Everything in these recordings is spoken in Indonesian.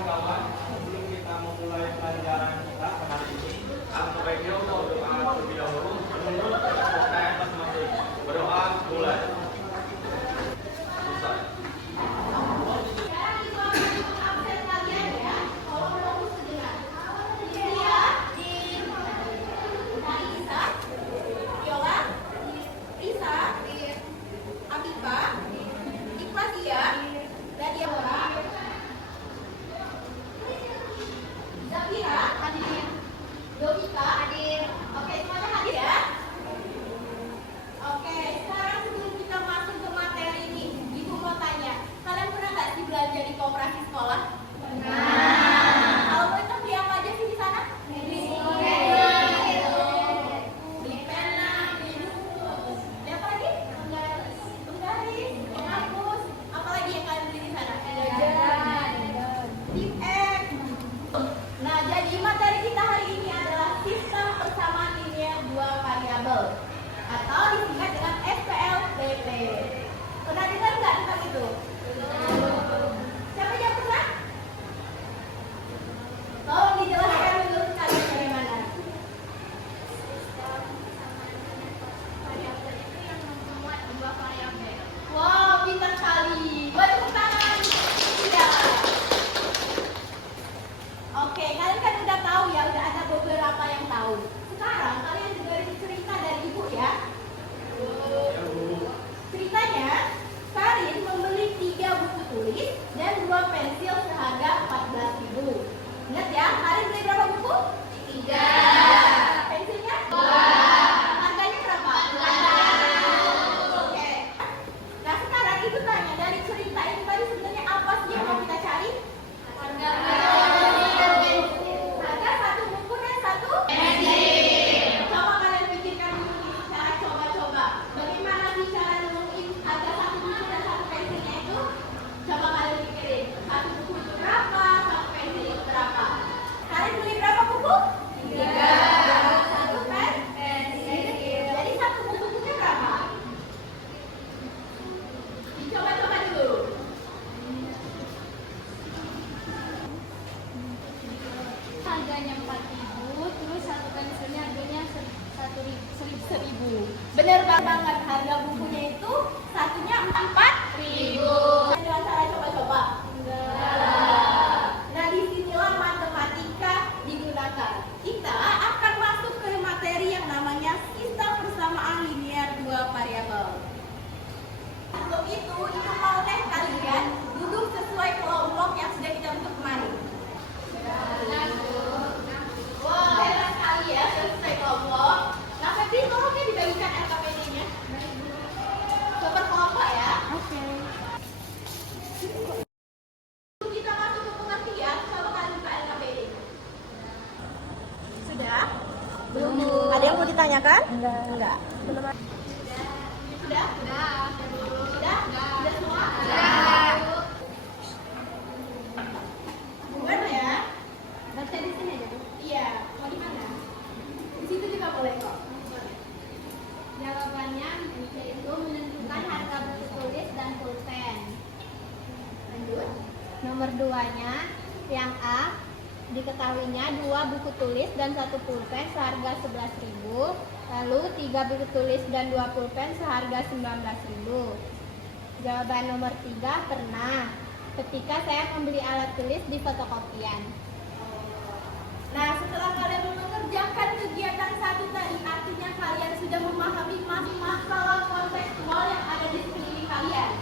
kawan-kawan, sebelum kita memulai pelajaran kita hari ini, aku baiknya mau doa terlebih dahulu menurut kepercayaan masing-masing. Berdoa mulai. Selesai. Koperasi sekolah? Kalau boleh tahu beli apa aja sih di sana? Beli pena, beli buku, beli apa lagi? Penggaris, penghapus, apa lagi yang kalian beli di sana? Tip X. Nah, jadi materi kita hari ini adalah sistem persamaan linear dua variabel atau disingkat dengan SPLDT. Pernah dengar nggak tentang itu? Siapa yang pernah? Tolong dijelaskan menurut kalian bagaimana? Variabel itu yang memuat dua variabel. Wow, pintar sekali. Buat tepuk tangan. Iya. Oke, kalian kan udah tahu ya, udah ada beberapa yang tahu. Sekarang kalian dengerin cerita dari ibu ya. Ceritanya, Karin membeli 3 buku tulis dan 2 pensil seharga 14.000. Ingat ya, Karin beli berapa buku? 3. Pensilnya? 2. Harganya berapa? 14. Oke. Nah sekarang ibu tanya, dari cerita itu tadi sebenarnya apa sih yang mau kita cari? Harga satu buku dan satu pensil. Coba kalian pikirkan dulu cara coba-coba. Bagaimana sih cara nemuin harga satu buku dan satu pensilnya itu? Coba kalian pikirin. Satu buku itu berapa? Satu pensil itu berapa? Kalian beli berapa buku? 3. Satu pensil. Jadi satu bukunya berapa? Coba-coba dulu. Harganya 4.000, terus satu pensilnya harganya 1.000. Bener banget, harga bukunya itu satunya 4.000. Dengan cara coba-coba? Nah, disinilah matematika digunakan. Kita akan masuk ke materi yang namanya sistem persamaan linear dua variabel. Sebelum itu mau nih kalian duduk sesuai kelompok yang sudah kita bentuk kemarin. Wah, hebat sekali ya, sesuai kelompok. Nah, Febri, tolongnya dibagikan LKPD-nya. Per kelompok ya. Oke. Kita masuk ke pengertian, coba kalian buka LKPD. Sudah? Belum. Ada yang mau ditanyakan? Enggak. Belum. Sudah? Sudah. Sudah? Sudah semua? Sudah. Gimana ya? Baca di sini aja, Bu. Iya. Mau di mana? Di situ juga boleh kok. Jawabannya yaitu menentukan harga buku tulis dan pulpen. Lanjut. Nomor 2-nya, yang A, diketahuinya 2 buku tulis dan 1 pulpen seharga 11.000, lalu 3 buku tulis dan 2 pulpen seharga 19.000. Jawaban nomor 3, pernah. Ketika saya membeli alat tulis di fotokopian. Nah, setelah kalian mengerjakan kegiatan satu tadi, artinya kalian sudah memahami masalah kontekstual yang ada di sekeliling kalian.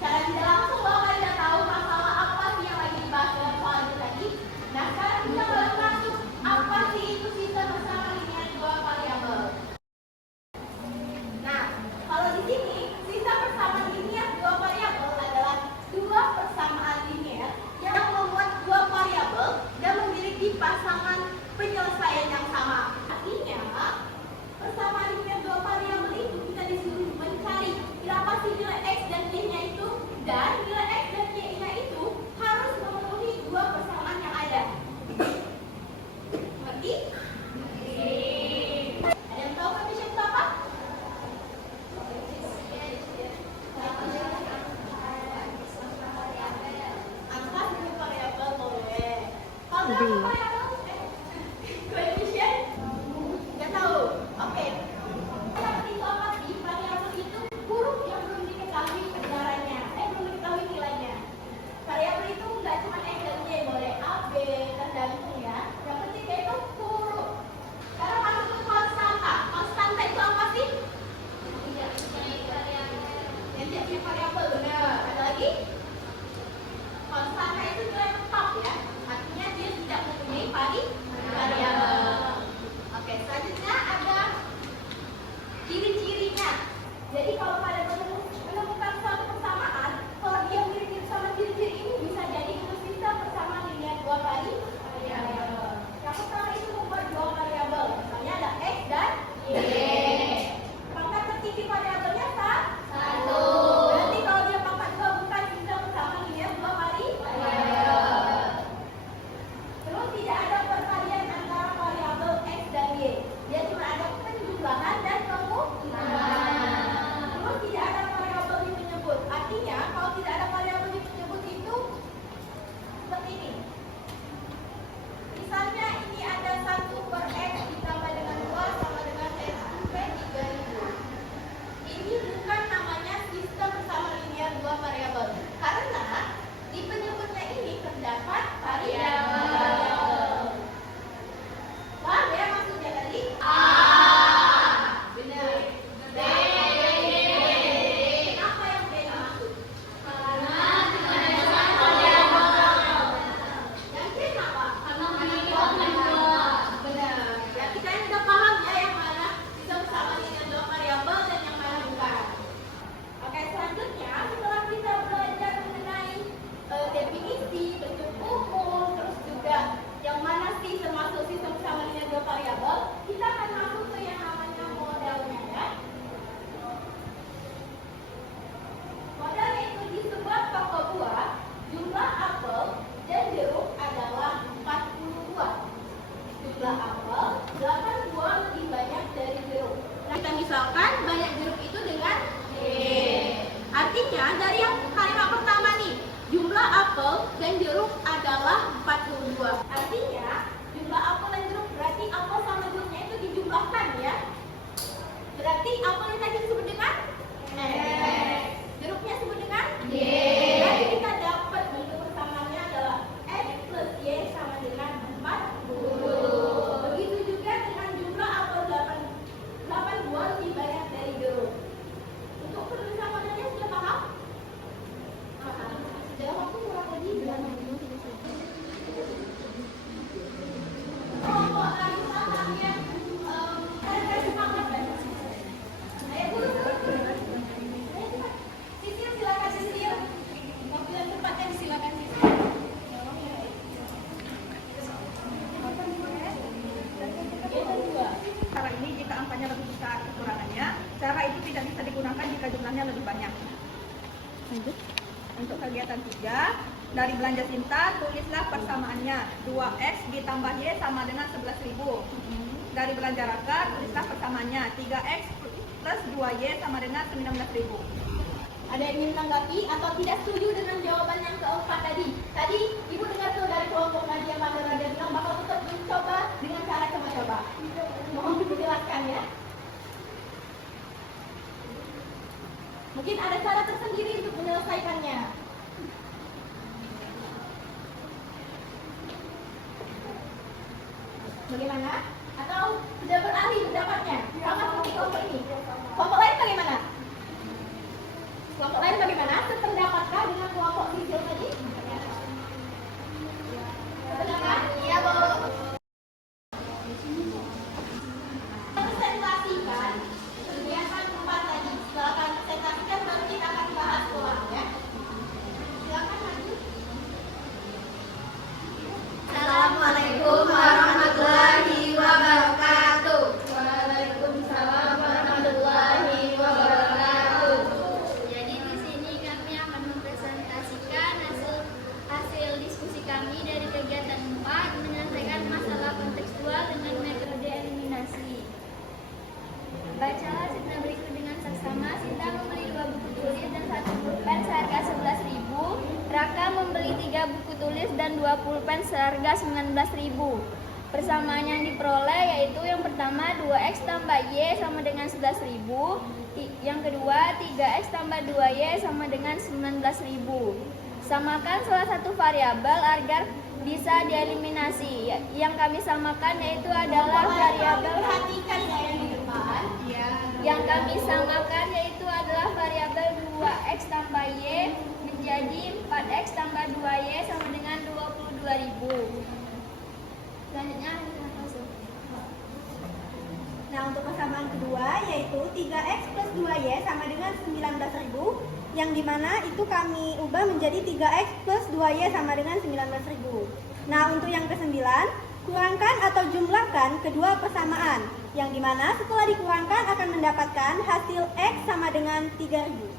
Cara tidak langsung bahwa kalian sudah tahu masalah apa sih yang lagi dibahas dalam soal itu tadi. Nah, sekarang kita mulai masuk apa sih itu sistem persamaan linear dua variabel. Nah, kalau di sini sistem persamaan linear dua variabel adalah dua persamaan linear yang membuat dua variabel dan memiliki pasangan penyelesaian yang sama. Artinya, persamaan linear dua variabel itu kita disuruh mencari berapa sih nilai X dan Y-nya itu, dan Coefficient? Nggak tahu. Oke. Variabel itu apa sih? Variabel itu huruf yang belum diketahui kebenarannya, belum diketahui nilainya. Variabel itu nggak cuma X dan Y, boleh A, B, tergantung ya. Yang penting itu huruf. Sekarang masuk ke konstanta. Konstanta itu apa sih? Yang jadi variabel, benar. Ada lagi? Konstanta itu nilai tetap ya. Artinya dia tidak mempunyai variabel. Oke, selanjutnya ada ciri-cirinya. Jadi kalau kalian menemukan suatu persamaan, kalau dia mirip-mirip sama ciri-ciri ini bisa jadi itu sistem persamaan linear dua variabel. Yang pertama itu membuat dua variabel, misalnya ada X dan Y. Pangkat tertinggi variabelnya satu. Berarti kalau dia pangkat dua bukan sistem persamaan linear dua variabel. Terus tidak ada perkalian antara variabel X dan Y. Dia cuma ada penjumlahan dan pengurangan. Terus tidak ada variabel yang menyebut. Artinya kalau tidak ada variabel yang menyebut itu seperti ini. Misalnya ini ada 1/X ditambah dengan 2 sama dengan X sampai 3000. Ini bukan namanya sistem persamaan linear dua variabel. Karena di penyebutnya ini terdapat variabel. Paham ya maksudnya tadi? A. Benar. B. Kenapa yang B masuk? Karena tidak ada variabel. Yang C kenapa? Karena variabel. Benar. Ya kita ini udah paham ya yang mana sistem persamaan linear dua variabel dan yang mana bukan. Oke, selanjutnya setelah kita belajar mengenai definisi, bentuk umum, terus juga yang mana sih termasuk sistem persamaan linear dua variabel, kita akan masuk ke yang namanya modelnya ya. Modelnya itu di sebuah toko buah, jumlah apel dan jeruk adalah 40 buah. Jumlah apel 8 buah lebih banyak dari jeruk. Nah, kita misalkan banyak jeruk itu dengan Y. Artinya dari yang kalimat pertama nih, jumlah apel dan jeruk adalah 40 buah. Artinya jumlah apel dan jeruk berarti apel sama jeruknya itu dijumlahkan ya. Berarti apel yang tadi disebut dengan X, jeruknya disebut dengan Y. Jadi kita dapat bentuk persamaannya adalah X plus Y sama dengan 40. Begitu juga dengan jumlah apel 8 buah lebih banyak dari jeruk. Untuk penulisan modelnya sudah paham? Dalam waktu kurang lebih 9 menit. Kelompok lagi makannya ada semangat kan? Ayo buru. Ayo cepat. Sisil silakan Sisil. Waktu yang tepat kan silakan Sisil. Cara ini jika angkanya lebih besar kekurangannya, cara itu tidak bisa digunakan jika jumlahnya lebih banyak. Lanjut. Untuk kegiatan 3, dari belanja Sinta, tulislah persamaannya. 2X ditambah Y sama dengan 11.000. Dari belanja Raka, tulislah persamaannya. 3X plus 2Y sama dengan 19.000. Ada yang ingin menanggapi atau tidak setuju dengan jawaban yang keempat tadi? Tadi Ibu dengar tuh dari kelompok Nadia Mandala dia bilang bakal tetap mencoba dengan cara coba-coba. Mohon dijelaskan ya. Mungkin ada cara tersendiri untuk menyelesaikannya. Bagaimana? Atau sudah beralih pendapatnya? Sama seperti kelompok ini. Kelompok lain bagaimana? Kelompok lain bagaimana? Sependapatkan dengan kelompok Sisil tadi? Sependapat? Iya, Bu. Presentasikan kegiatan 4 tadi. Setelah kalian presentasikan, baru kita akan bahas ulang ya. Silakan maju. Assalamualaikum warahmatullahi wabarakatuh. Waalaikumsalam warahmatullahi 3 buku tulis dan 2 pulpen seharga 19.000. Persamaan yang diperoleh yaitu yang pertama 2x tambah y sama dengan 11.000. Yang kedua 3x tambah 2y sama dengan 19.000. Samakan salah satu variabel agar bisa dieliminasi. Yang kami samakan yaitu adalah variabel Perhatikan ya yang di depan. Yang kami samakan yaitu adalah variabel 2x tambah y menjadi 4x tambah 2y sama dengan 22.000. Selanjutnya kita masuk. Nah, untuk persamaan kedua yaitu 3x plus 2y sama dengan 19.000, yang dimana itu kami ubah menjadi 3x plus 2y sama dengan 19.000. Nah, untuk yang ke-9, kurangkan atau jumlahkan kedua persamaan, yang dimana setelah dikurangkan akan mendapatkan hasil x sama dengan 3.000.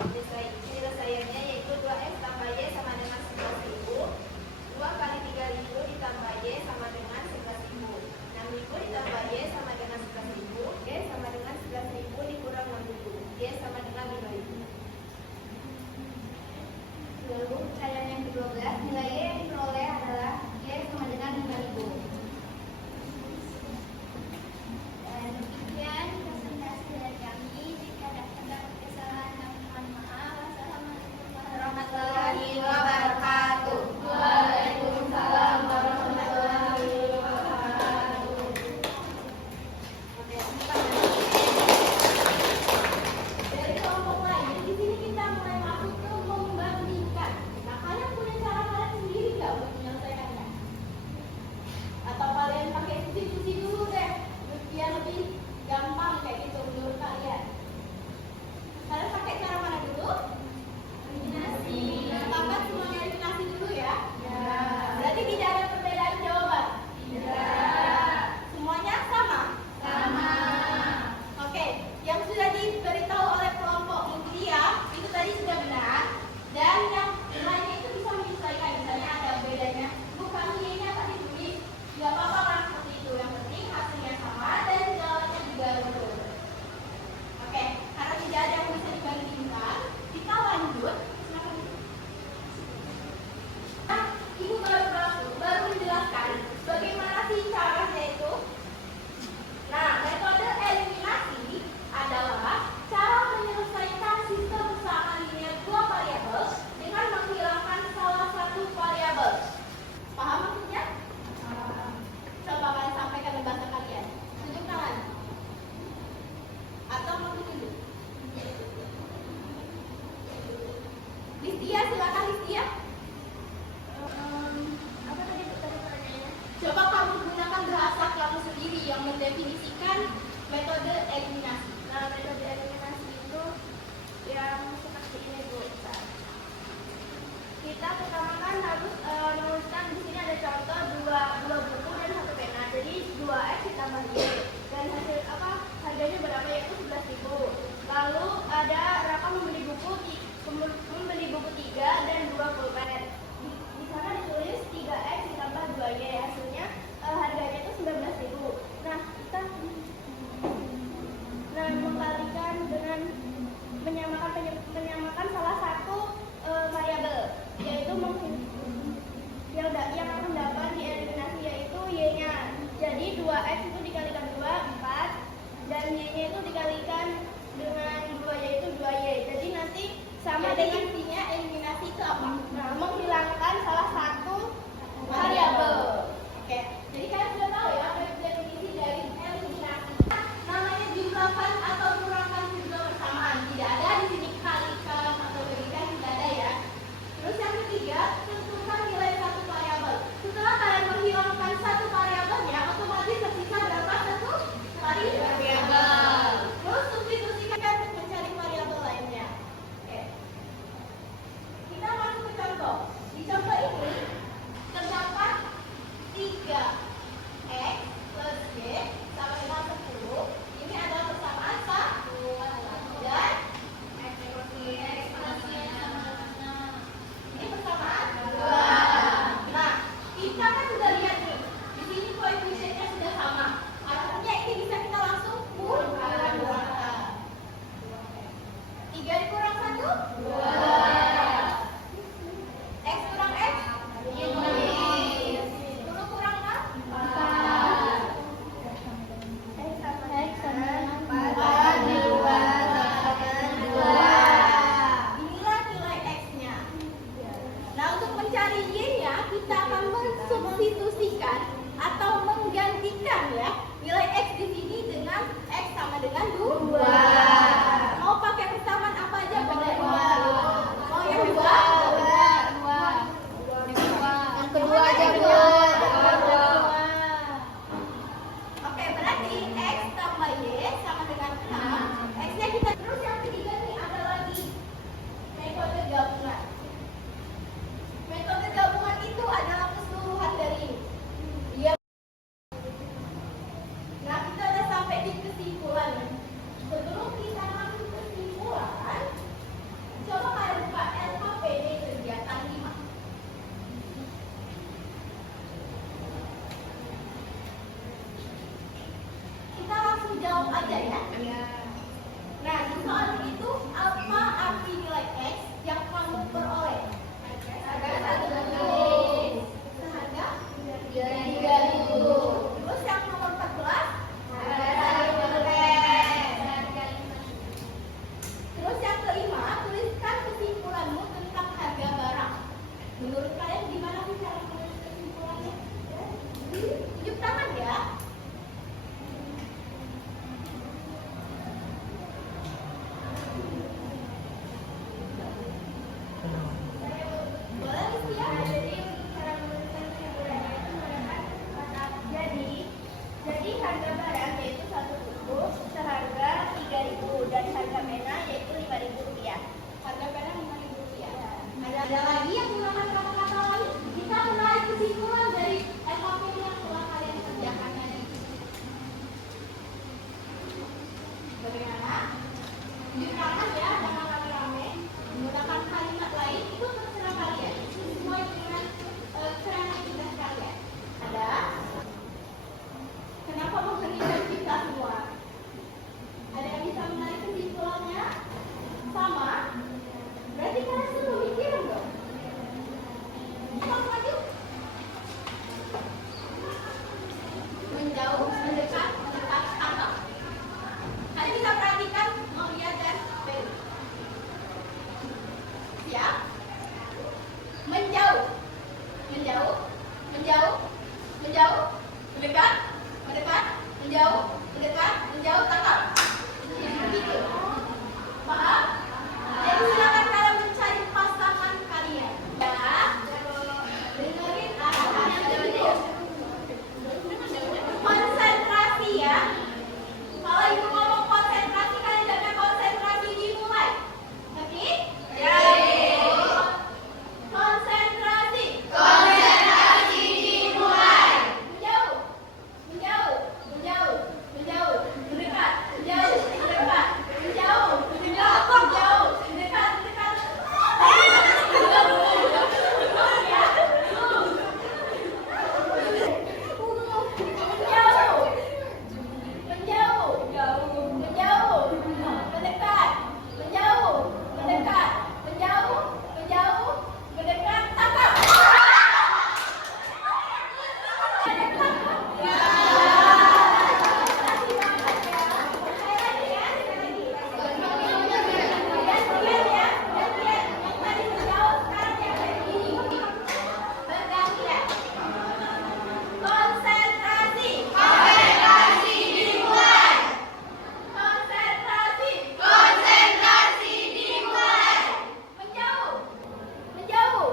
Penyelesaiannya yaitu 2x tambah y sama dengan 11.000. 2 kali 3.000 ditambah y sama dengan 11.000. 6.000 ditambah y sama dengan 11.000. Y sama dengan 11.000 dikurang 6.000. Y sama dengan 5.000. Lalu pertanyaan yang ke-12, nilai y yang diperoleh adalah y sama dengan 5.000. Dan demikian presentasi dari kami. Jika terdapat kesalahan, kami mohon maaf. Wassalamualaikum warahmatullahi wabarakatuh. Waalaikumsalam warahmatullahi wabarakatuh. Dari kelompok lain, di sini kita mulai masuk ke membandingkan. Nah, kalian punya cara kalian sendiri nggak untuk menyelesaikannya? Atau kalian pakai institusi dulu deh, biar lebih gampang kayak gitu menurut kalian? Kalian pakai cara mana dulu? Eliminasi. Sepakat semuanya eliminasi dulu ya? Ya. Berarti tidak ada perbedaan jawaban? Tidak. Semuanya sama? Sama. Oke, yang sudah diberitahu oleh kelompok Mutia itu tadi sudah benar, dan yang lainnya itu bisa menyesuaikan. Misalnya ada bedanya bukan y-nya tadi tulis, nggak apa-apa kan seperti itu. Yang penting hasilnya sama dan jawabannya juga betul. Oke, karena tidak ada yang bisa dibandingkan, kita lanjut. Silakan. Nah, Ibu baru menjelaskan bagaimana sih caranya itu. Nah, metode eliminasi adalah cara menyelesaikan sistem persamaan linear dua variabel dengan menghilangkan salah satu variabel. Paham maksudnya? Coba kalian sampaikan dalam bahasa kalian. Tunjuk tangan. Atau mau ditunjuk? Listia, silakan Listia. Apa tadi pertanyaannya? Coba kamu gunakan bahasa kamu sendiri yang mendefinisikan metode eliminasi. Nah, metode eliminasi itu yang seperti ini, Bu. Kita pertama kan harus menuliskan di sini ada contoh dua buku dan satu pena. Jadi 2x ditambah y dan hasil apa harganya berapa yaitu 11.000. Lalu ada Raka membeli buku 3 dan 2 pulpen. Di sana ditulis 3x ditambah 2y, hasilnya harganya itu 19.000. Nah, kita mengkalikan dengan menyamakan salah satu variabel, yaitu yang akan dapat dieliminasi yaitu y-nya. Jadi 2x itu dikalikan 2, 4, dan y-nya itu dikalikan dengan 2 yaitu 2y. Jadi nanti sama dengan intinya eliminasi itu apa? nah, menghilangkan salah satu Variabel. Oke, jadi kalian sudah tahu ya definisi dari eliminasi. Namanya jumlahkan atau kurangkan kedua persamaan. Tidak ada di sini kalikan atau berikan, tidak ada ya. Terus yang ketiga, tentukan nilai satu variabel. Setelah kalian menghilangkan satu variabelnya, otomatis tersisa berapa satu variabel. Terus substitusikan untuk mencari variabel lainnya. Oke. Kita masuk ke tangan ya, jangan rame-rame. Menggunakan kalimat lain itu terserah kalian. Sesuai dengan kreativitas kalian. Ada. Kenapa menghentikan kita semua? Ada yang bisa menarik kesimpulannya? Sama? Berarti kalian sudah mikirin dong. Langsung maju. Menjauh, mendekat, tangkap. Kalian bisa perhatikan, melihat dan beri. Siap? Menjauh, menjauh, menjauh, menjauh, mendekat, mendekat, menjauh, mendekat, menjauh, tangkap. Begitu. Paham? Jadi silakan kalian mencari pasangan kalian. Ya, dengerin arahannya dulu. Konsentrasi ya. Kalau ibu ngomong konsentrasi, kalian jaga konsentrasi dimulai. Oke? Ya. Konsentrasi. Konsentrasi dimulai. Menjauh, menjauh, menjauh, menjauh, mendekat, menjauh, mendekat, menjauh, mendekat, menjauh, mendekat, mendekat. Menjauh, menjauh, menjauh, mendekat, menjauh, mendekat, menjauh, menjauh, mendekat, tangkap. Konsentrasi. Konsentrasi dimulai. Konsentrasi. Konsentrasi dimulai. Menjauh. Menjauh.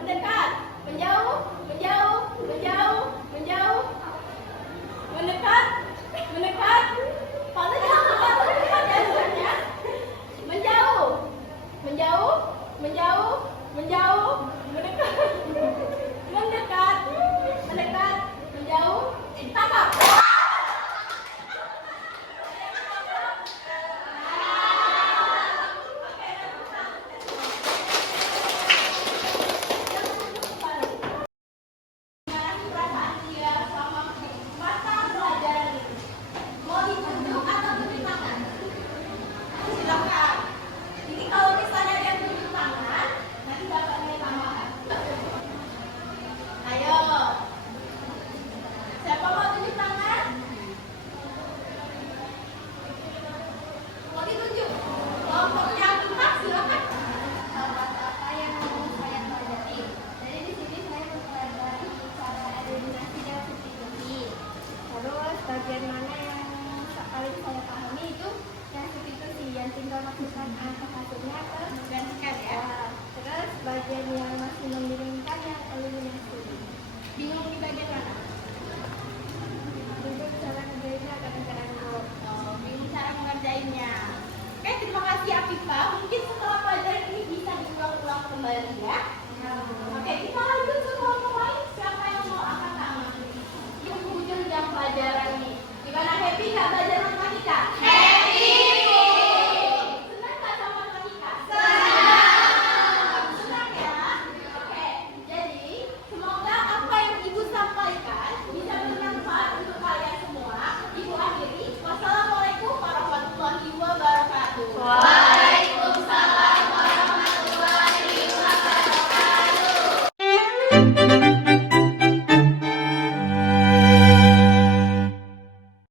Mendekat. Menjauh. Menjauh. Menjauh. Menjauh. Mendekat. Mendekat. Pada jangan dekat ya sebenarnya. Menjauh. Menjauh. Menjauh. Menjauh. Mendekat. Mendekat. Mendekat. Menjauh. Tangkap. Gimana perasaan dia sama mata pelajaran ini? Mau ditunjuk atau tunjuk tangan? Silakan. Jadi kalau misalnya dia tunjuk tangan, nanti dapat nilai tambahan. Ayo. Siapa mau tunjuk tangan? Mau ditunjuk? Kelompok yang pintar silakan. Apa yang saya pelajari? Jadi di sini saya mempelajari cara eliminasi dan substitusi. Terus bagian mana yang paling saya pahami itu yang substitusi, yang tinggal masukkan angka hasilnya ke Gantikan ya. terus bagian yang masih membingungkan yang eliminasi. Bingung di bagian mana?